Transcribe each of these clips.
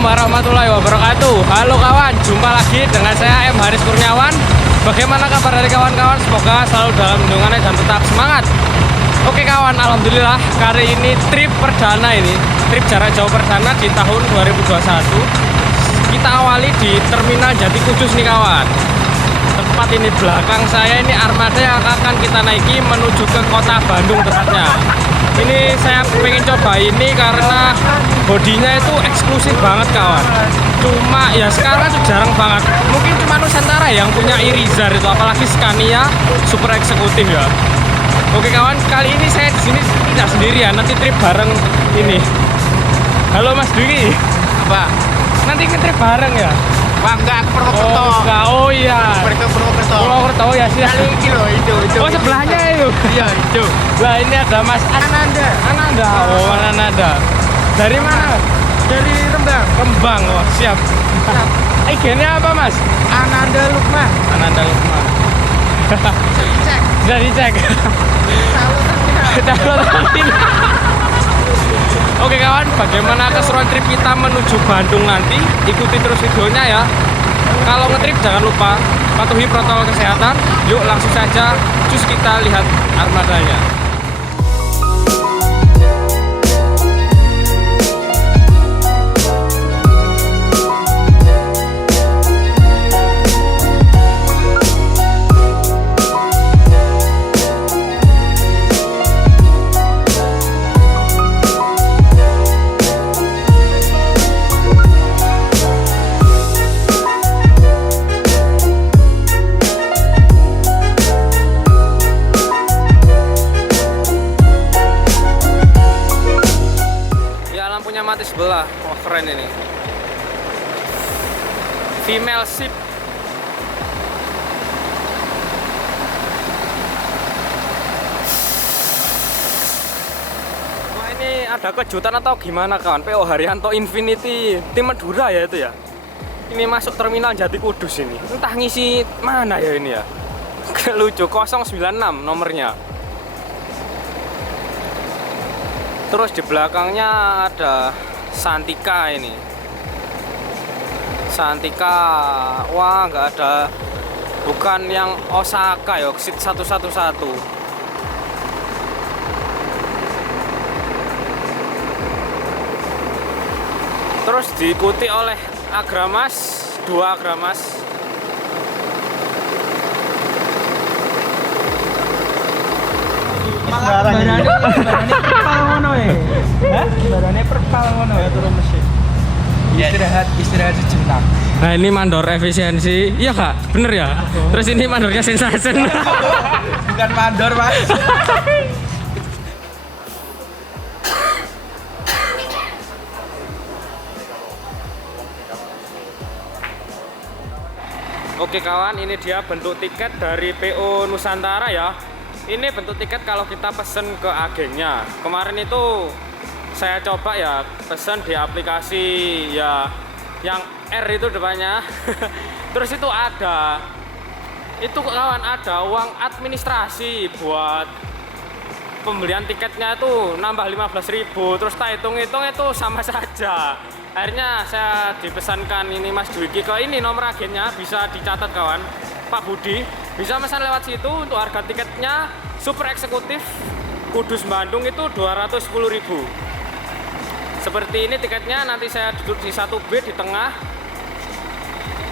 Assalamualaikum warahmatullahi wabarakatuh. Halo kawan, jumpa lagi dengan saya M. Haris Kurniawan. Bagaimana kabar dari kawan-kawan? Semoga selalu dalam lindungannya dan tetap semangat. Oke kawan, alhamdulillah kali ini trip perdana trip jarak jauh perdana di tahun 2021. Kita awali di Terminal Jati Kudus nih kawan. Tempat ini belakang saya ini armada yang akan kita naiki menuju ke kota Bandung tepatnya. Ini saya pengen coba ini karena bodinya itu eksklusif banget kawan. Cuma ya sekarang itu jarang banget. Mungkin cuma Nusantara yang punya Irizar itu, apalagi Scania super eksekutif ya. Oke kawan, kali ini saya di sini tidak sendirian, nanti trip bareng ini. Halo Mas Dwi. Apa? Nanti ngetrip bareng ya? Bang, enggak, ke Purwokerto. Oh, enggak. Oh iya. Purwokerto. Purwokerto ya sih. Kali ini loh, itu. Oh sebelahnya itu. Iya, itu. Lah ini ada Mas Ananda. Oh, Ananda. Dari mana? Dari Rembang. Kembang. Oh, siap. IG-nya apa, Mas? Ananda Lukman. Ananda Lukman. Cek. Sudah dicek. Calon Oke kawan, bagaimana keseruan trip kita menuju Bandung nanti? Ikuti terus videonya ya. Kalau ngetrip jangan lupa patuhi protokol kesehatan. Yuk langsung saja, cus kita lihat armadanya. Mati sebelah, wah keren ini. Female ship. Wah ini ada kejutan atau gimana kawan? PO Haryanto Infinity tim Madura ya itu ya. Ini masuk Terminal Jati Kudus ini. Entah ngisi mana ya ini ya. Lucu, 096 nomornya. Terus di belakangnya ada Santika ini. Santika, wah nggak ada, bukan yang Osaka ya, Exit 111. Terus diikuti oleh Agramas, 2 Agramas. barane perpal ngono ya. Hah? Barane perpal ngono ya turun mesin. Istirahat sejenak. Nah ini mandor efisiensi, iya kak, bener ya. Terus ini mandornya sensation. Bukan mandor, Mas. Oke kawan, ini dia bentuk tiket dari PO Nusantara ya. Ini bentuk tiket kalau kita pesen ke agennya. Kemarin itu saya coba ya pesen di aplikasi ya yang R itu depannya. Terus itu ada, itu kawan ada uang administrasi buat pembelian tiketnya itu nambah 15.000. Terus tak hitung-hitung itu sama saja. Akhirnya saya dipesankan ini Mas Dwiki ke ini nomor agennya, bisa dicatat kawan, Pak Budi. Bisa pesan lewat situ. Untuk harga tiketnya super eksekutif Kudus Bandung itu 210.000. Seperti ini tiketnya, nanti saya duduk di 1B di tengah.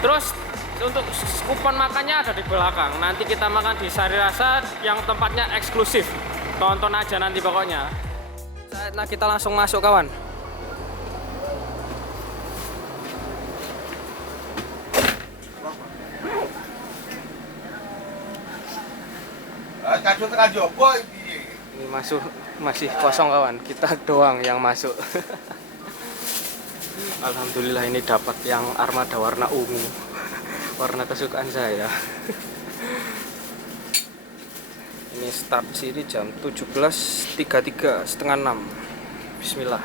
Terus untuk kupon makannya ada di belakang. Nanti kita makan di Sari Rasa yang tempatnya eksklusif. Tonton aja nanti pokoknya. Nah kita langsung masuk kawan. Ini masih kosong kawan, kita doang yang masuk. Alhamdulillah ini dapat yang armada warna ungu, warna kesukaan saya. Ini start sini jam 17.33, setengah 6. Bismillah.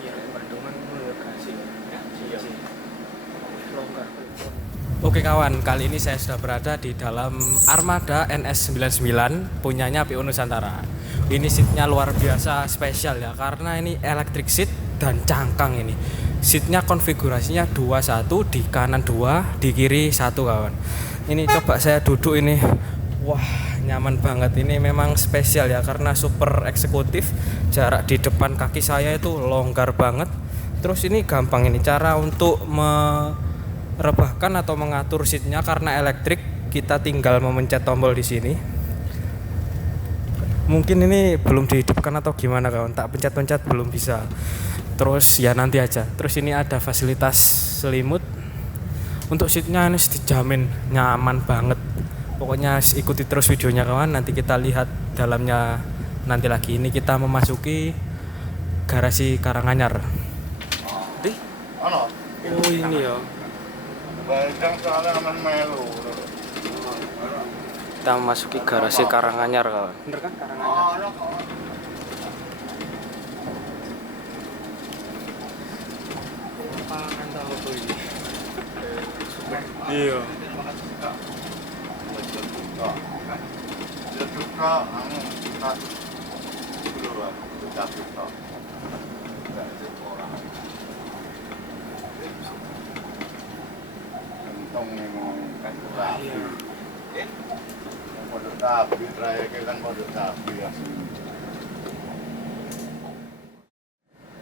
Iya, Bandungan mulai kasih. Ya, iya. Longgar. Oke kawan, kali ini saya sudah berada di dalam Armada NS99 punyanya PU Nusantara. Ini seatnya luar biasa spesial ya, karena ini electric seat dan cangkang ini. Seatnya konfigurasinya 21, di kanan 2, di kiri 1 kawan. Ini coba saya duduk ini. Wah, nyaman banget. Ini memang spesial ya, karena super eksekutif. Jarak di depan kaki saya itu longgar banget. Terus ini gampang ini cara untuk merebahkan atau mengatur seatnya karena elektrik. Kita tinggal memencet tombol di sini. Mungkin ini belum dihidupkan atau gimana kawan, tak pencet-pencet belum bisa. Terus ya nanti aja. Terus ini ada fasilitas selimut. Untuk seatnya ini dijamin nyaman banget. Pokoknya ikuti terus videonya kawan. Nanti kita lihat dalamnya nanti lagi. Ini kita memasuki garasi Karanganyar. Oh ini ya. Kita memasuki garasi Karanganyar kawan. Bener kan Karanganyar? Iya.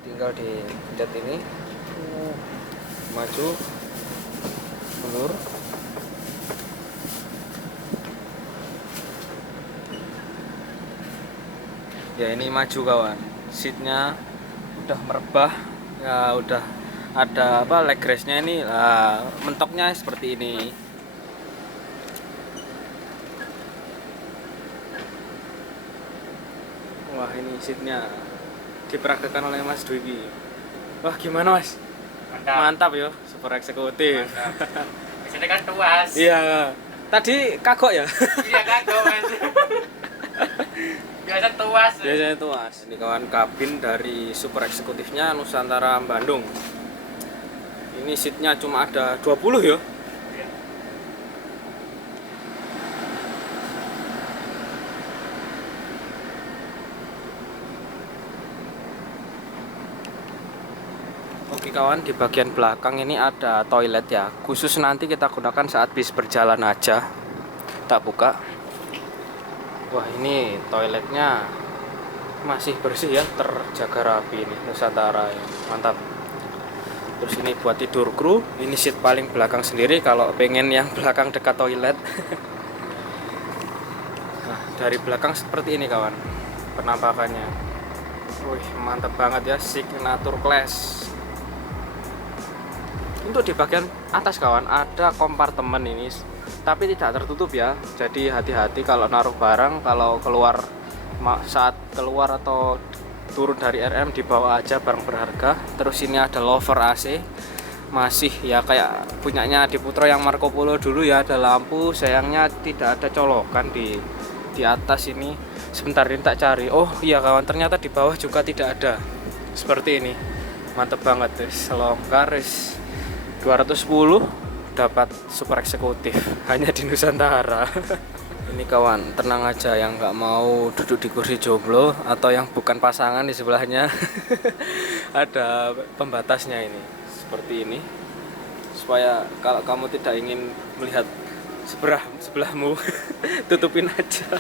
Tinggal dipencet ini, maju, mundur. Ya ini maju kawan, seatnya udah merebah, ya udah ada apa leg rest-nya ini, mentoknya seperti ini. Wah ini seatnya diperagakan oleh Mas Dwi. Wah gimana Mas? Mantap ya, super eksekutif. Di sini kan tuas. Iya, tadi kagok ya? Iya kagok Mas. Biasa tuas. Biasanya tuas. Ini kawan kabin dari super eksekutifnya Nusantara Bandung. Ini seatnya cuma ada 20 ya. Oke kawan, di bagian belakang ini ada toilet ya. Khusus nanti kita gunakan saat bis berjalan aja. Tak buka. Wah ini toiletnya masih bersih ya, terjaga rapi ini, Nusantara ya. Mantap. Terus ini buat tidur kru. Ini seat paling belakang sendiri kalau pengen yang belakang dekat toilet. Nah dari belakang seperti ini kawan penampakannya. Wih mantap banget ya, signature class. Untuk di bagian atas kawan ada kompartemen ini, tapi tidak tertutup ya. Jadi hati-hati kalau naruh barang, kalau keluar saat keluar atau turun dari RM dibawa aja barang berharga. Terus ini ada lover AC, masih ya kayak punyanya Adiputro yang Marco Polo dulu ya, ada lampu. Sayangnya tidak ada colokan di atas ini. Sebentar ini tak cari. Oh iya kawan, ternyata di bawah juga tidak ada. Seperti ini, mantep banget guys, longgar guys. 210 dapat super eksekutif hanya di Nusantara. Ini kawan tenang aja, yang nggak mau duduk di kursi jomblo atau yang bukan pasangan di sebelahnya ada pembatasnya ini seperti ini, supaya kalau kamu tidak ingin melihat sebelahmu tutupin aja.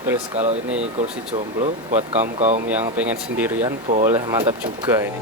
Terus kalau ini kursi jomblo buat kaum yang pengen sendirian boleh, mantap juga ini.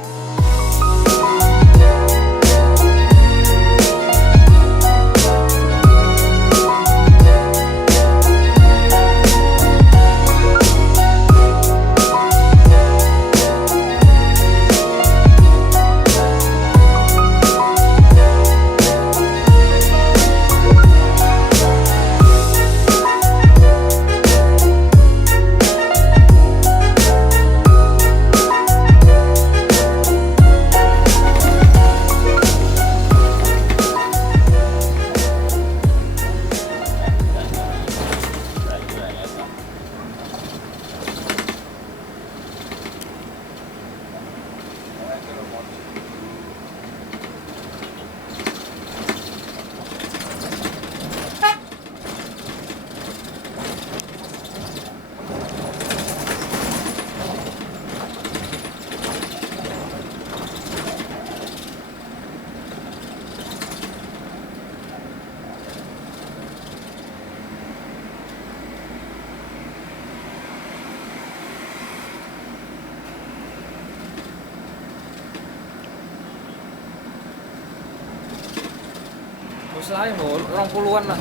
selawe mau 20-an lah.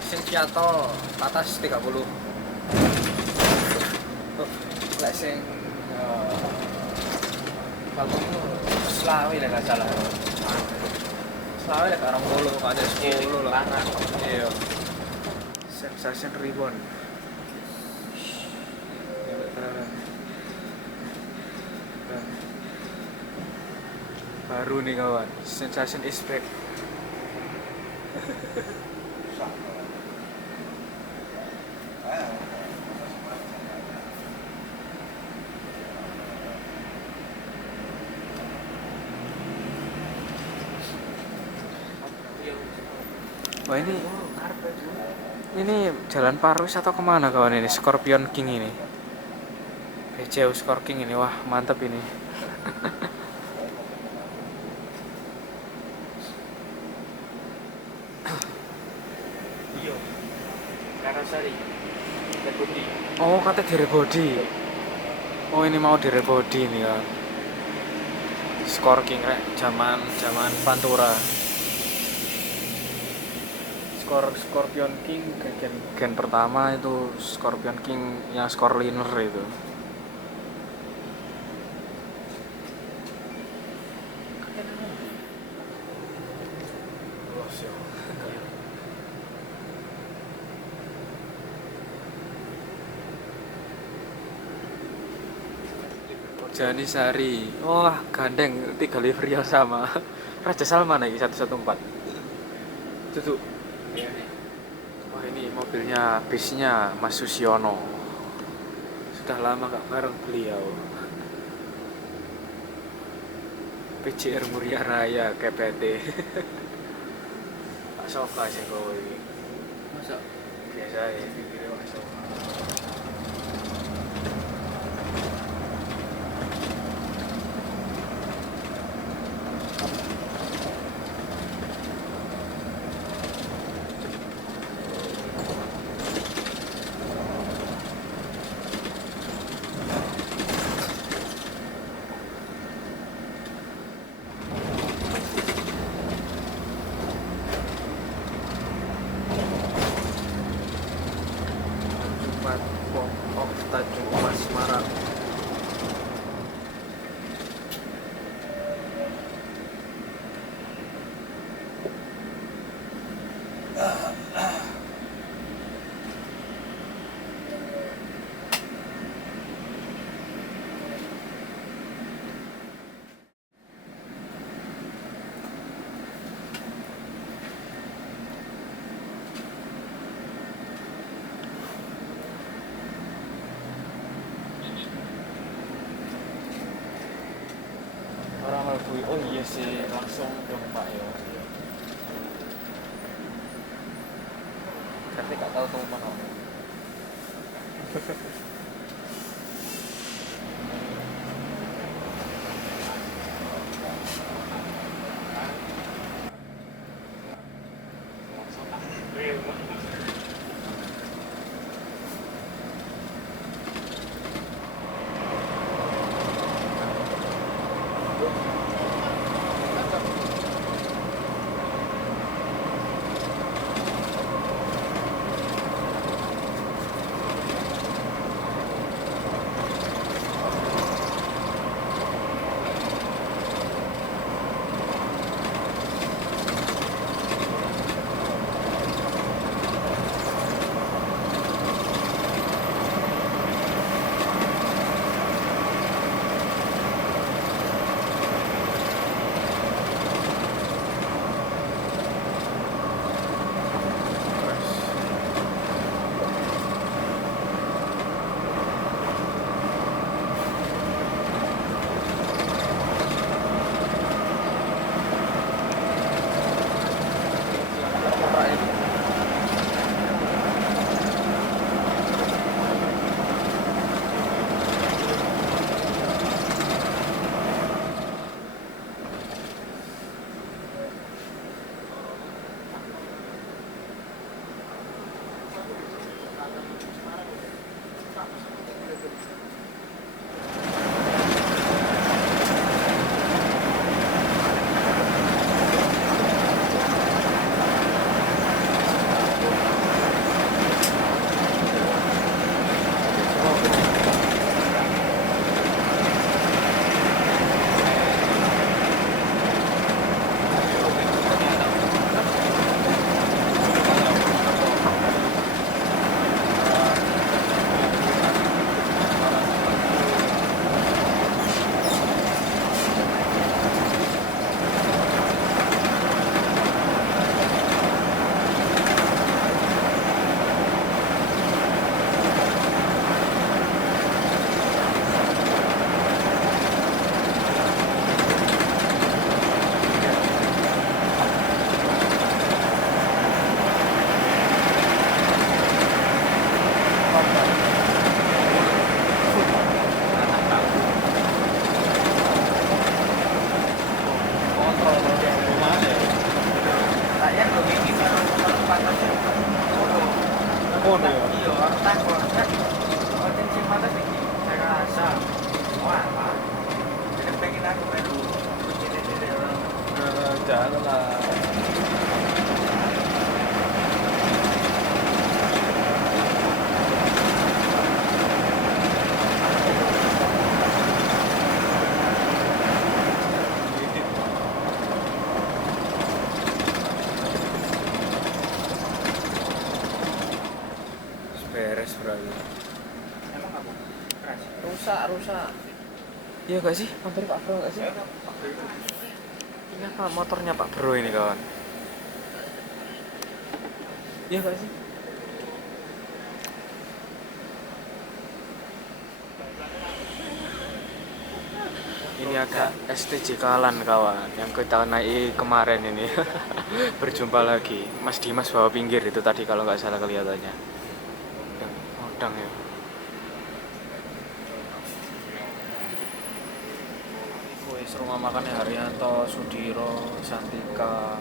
Sing Fiato atas 30. Lek sing Falcon selawe lek gak salah. Selawe lek 20 kok ada 10 lah. Iya. Sensation Ribbon. Baru nih kawan, Sensation is back. Wah ini Jalan Parus atau kemana kawan ini? Scorpion King ini. BCU Scorpion King ini, wah mantep ini. Oh kata direbody. Oh ini mau direbody nih kan. Scorpion rek zaman Pantura. Scorpion King gen pertama itu Scorpion King yang Scoreliner itu. Jani Sari, wah gandeng 3 livery yang sama. Raja Salman lagi 114. Tutup. Wah ini mobilnya bisnya Mas Susiono. Sudah lama gak bareng beliau. PJR Muria Raya KPT. Pak Soka sih kowe iki. Masa biasa ya pikirnya Pak Soka. Tanjung Mas Semarang. Oh iya sih, langsung dong Pak ya. Berarti gak tahu teman apa. ya lah. Beres berarti. Emang apa? Keras. Rusak. Iya gak sih? Hampir Pak Bro gak sih? Ini apa motornya Pak Bro ini kawan? Iya gak sih? Ini agak STJ Kalan kawan yang kita naik kemarin ini. Berjumpa lagi. Mas Dimas bawa pinggir itu tadi kalau nggak salah kelihatannya. Udang ya. Wis rumah makannya Haryanto, Sudiro, Santika.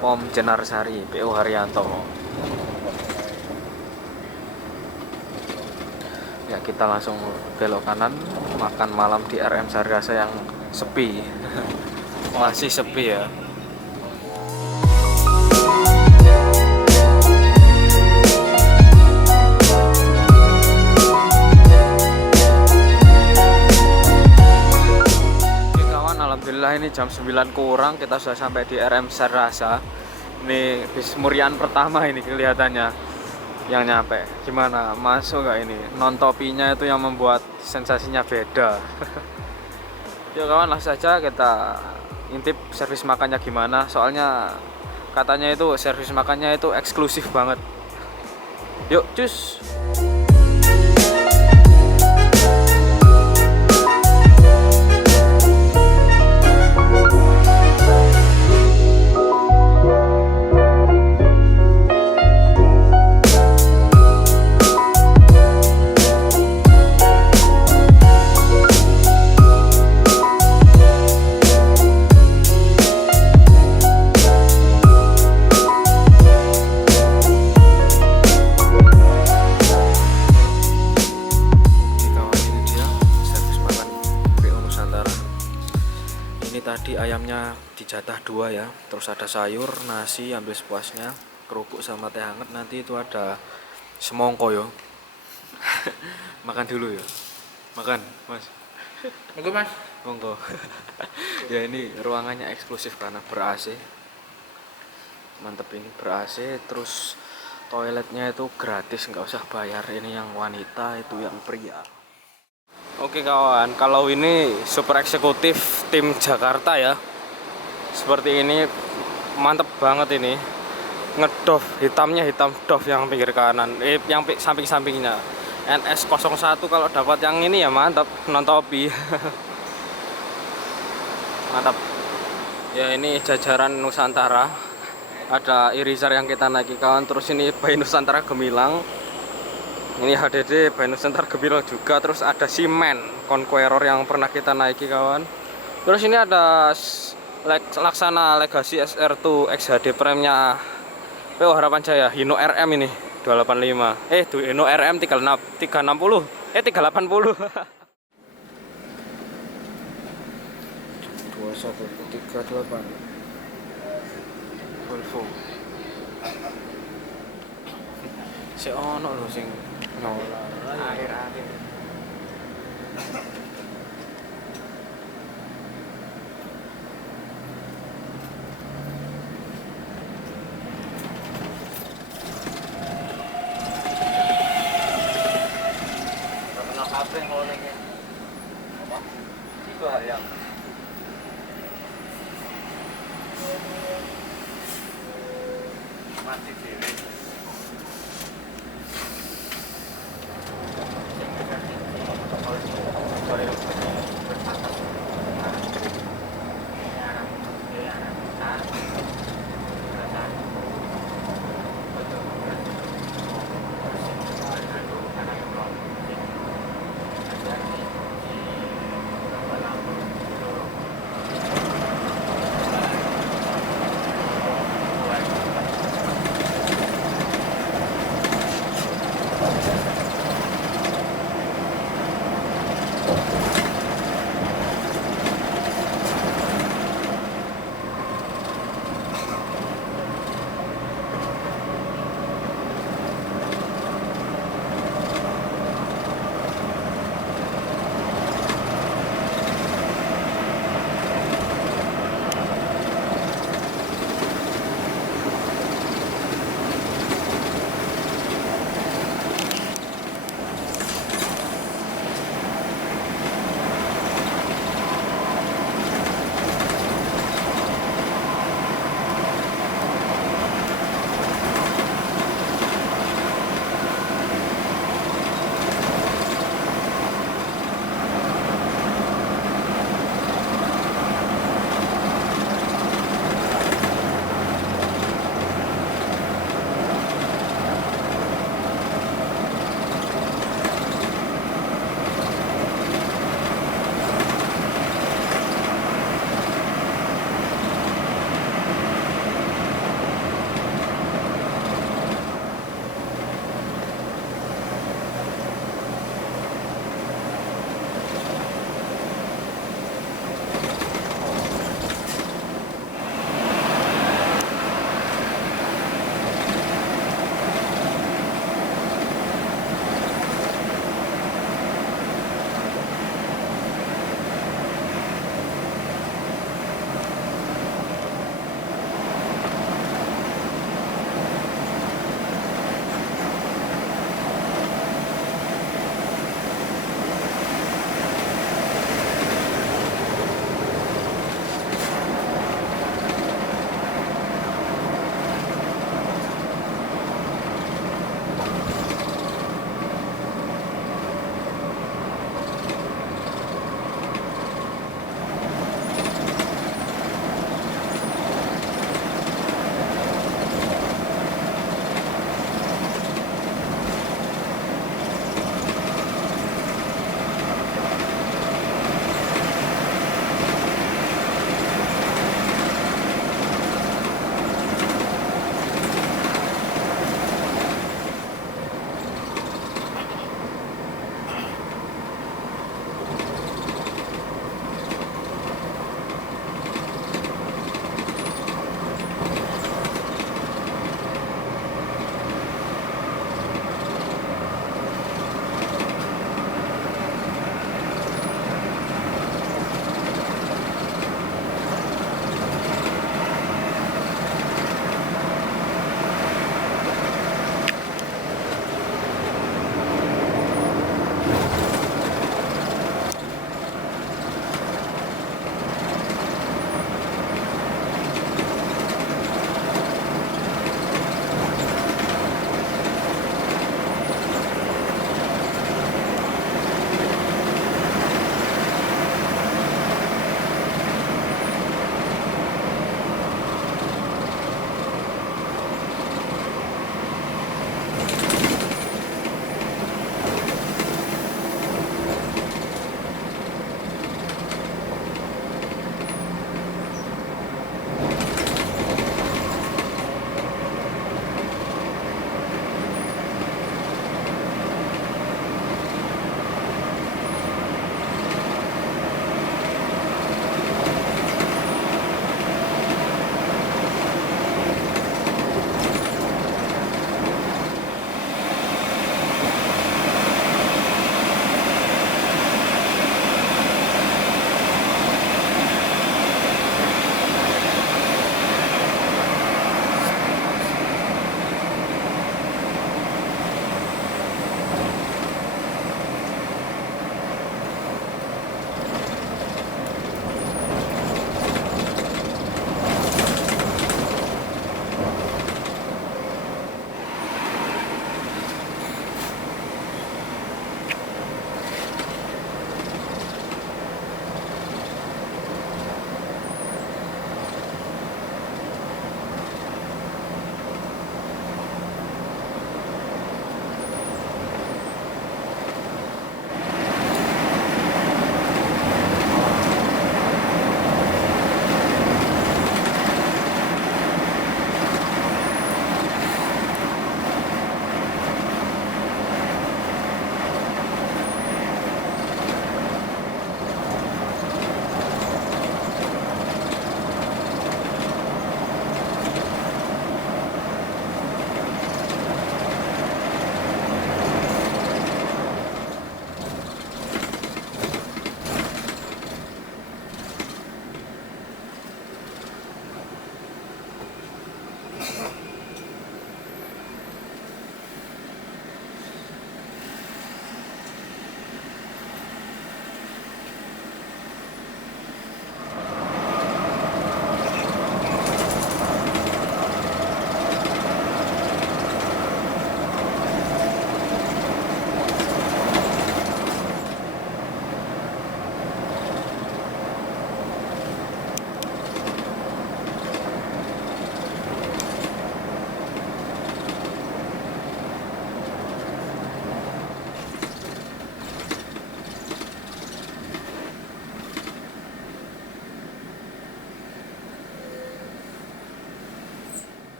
Pom Jenarsari, PO Haryanto. Ya kita langsung belok kanan, makan malam di RM Sargasa yang sepi. Masih sepi ya. Alhamdulillah ini jam 9 kurang kita sudah sampai di RM Sargasa. Ini bis Murian pertama ini kelihatannya yang nyampe. Gimana? Masuk gak ini? Non topinya itu yang membuat sensasinya beda. Yuk kawan, langsung saja kita intip servis makannya gimana. Soalnya katanya itu servis makannya itu eksklusif banget. Yuk, cus. Tadi ayamnya dijatah 2 ya, terus ada sayur, nasi ambil sepuasnya, kerupuk sama teh hangat, nanti itu ada semongko yo. Makan dulu ya. Makan, Mas. Monggo, Mas. Monggo. Ya ini ruangannya eksklusif karena ber-AC. Mantep ini ber-AC, terus toiletnya itu gratis, nggak usah bayar. Ini yang wanita, itu yang pria. Oke kawan, kalau ini super eksekutif tim Jakarta ya. Seperti ini mantep banget ini. Ngedov, hitamnya hitam dov yang pinggir kanan, yang samping-sampingnya. NS01 kalau dapat yang ini ya mantap, non topi. Mantap. Ya ini jajaran Nusantara. Ada Irizar yang kita naiki kawan, terus ini Bayi Nusantara Gemilang. Ini HDD Bayi Nusantara Gemilang juga, terus ada Simen Conqueror yang pernah kita naiki kawan. Terus ini ada Laksana Legacy SR2 XHD Prime-nya PO Harapan Jaya, Hino RM ini 285. Hino RM 360. 380. 2138 Volvo. Si ono lho sing nyola akhir-akhir. Kenal kabeh ngono iki. Apa? Iku ayam. Mati dhewe.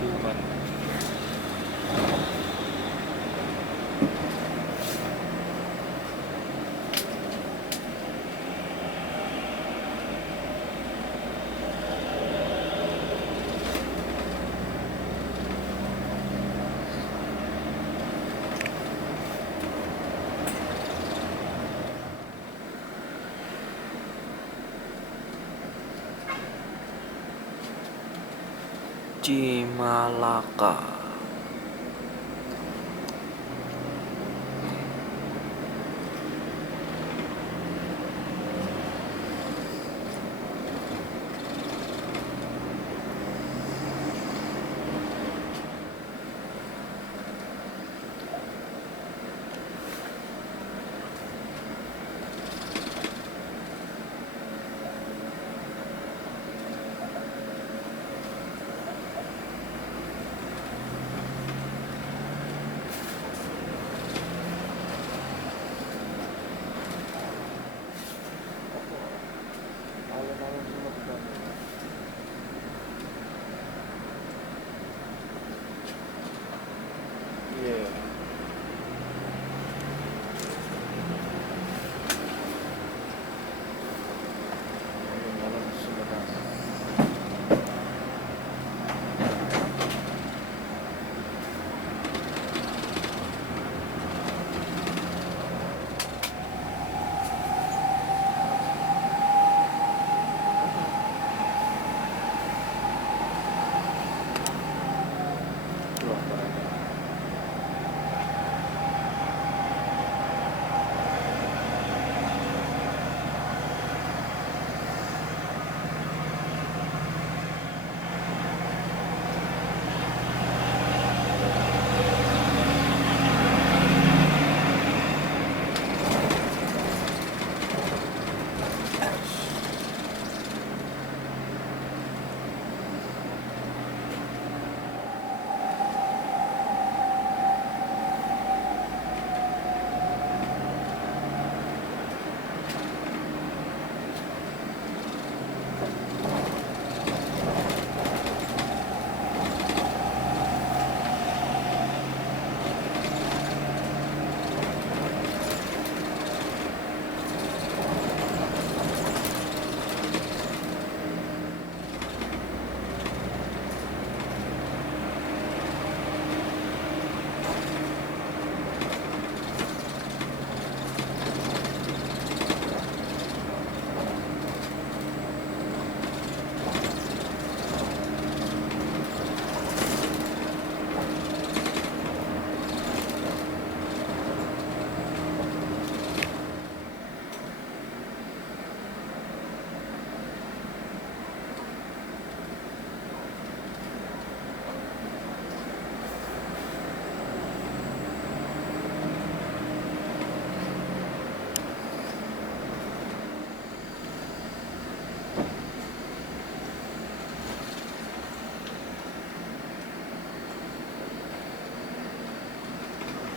Tuhan. Cimalaka.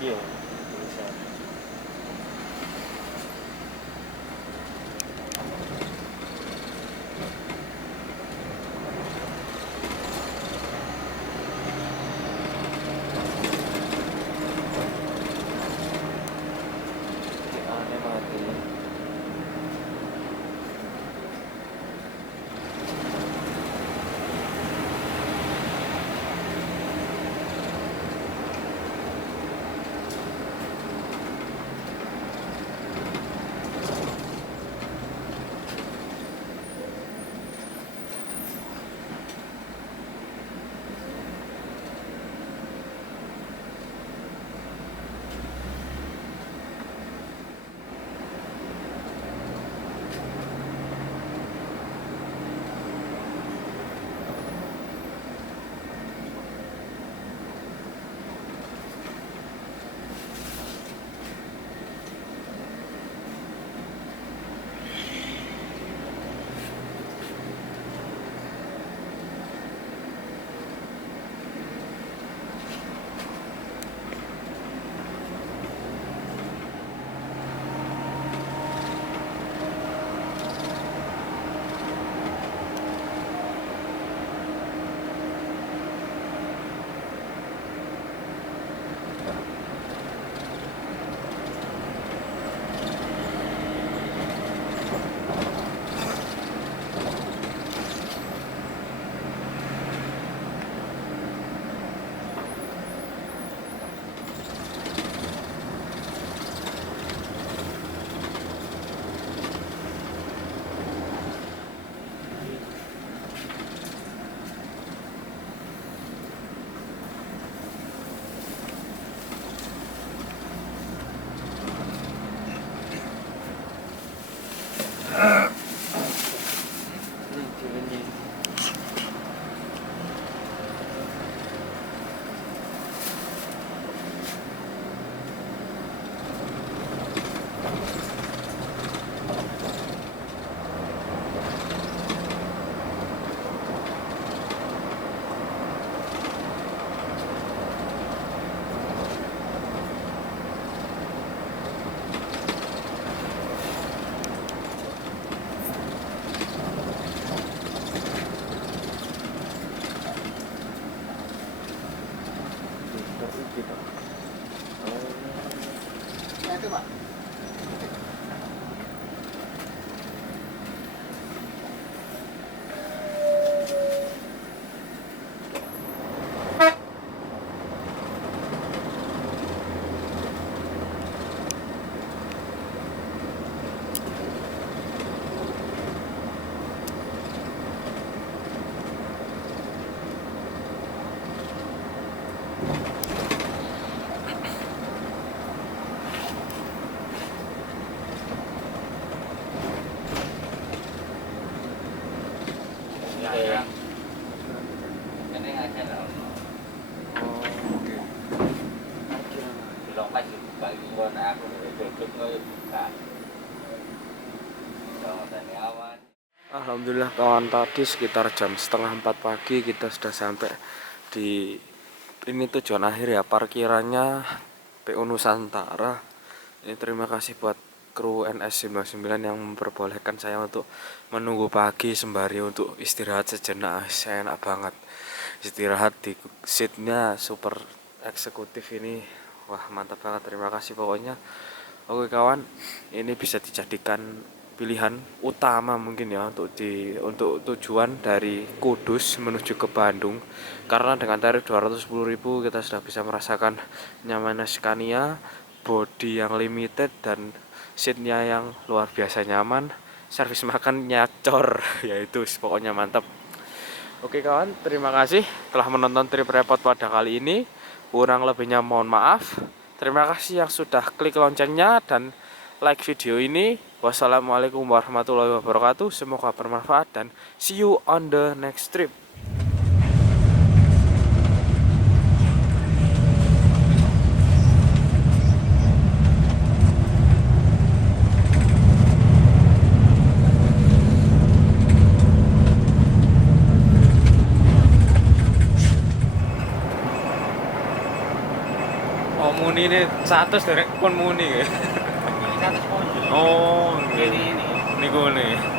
Iya, bisa. Aneh mati. Alhamdulillah kawan, tadi sekitar jam setengah 4 pagi kita sudah sampai di ini tujuan akhir ya, parkirannya PU Nusantara. Ini terima kasih buat kru NS99 yang memperbolehkan saya untuk menunggu pagi sembari untuk istirahat sejenak. Saya enak banget istirahat di seatnya super eksekutif ini. Wah mantap banget, terima kasih pokoknya. Oke kawan, ini bisa dijadikan pilihan utama mungkin ya untuk tujuan dari Kudus menuju ke Bandung, karena dengan tarif 210.000 kita sudah bisa merasakan nyamannya Scania, bodi yang limited dan seatnya yang luar biasa nyaman, servis makan nyacor yaitu pokoknya mantap. Oke kawan, terima kasih telah menonton trip repot pada kali ini. Kurang lebihnya mohon maaf. Terima kasih yang sudah klik loncengnya dan like video ini. Wassalamualaikum warahmatullahi wabarakatuh. Semoga bermanfaat dan see you on the next trip. Oh muni ini 100 derek pun muni ya. Ini 100 pun. Oh Ini niku nih.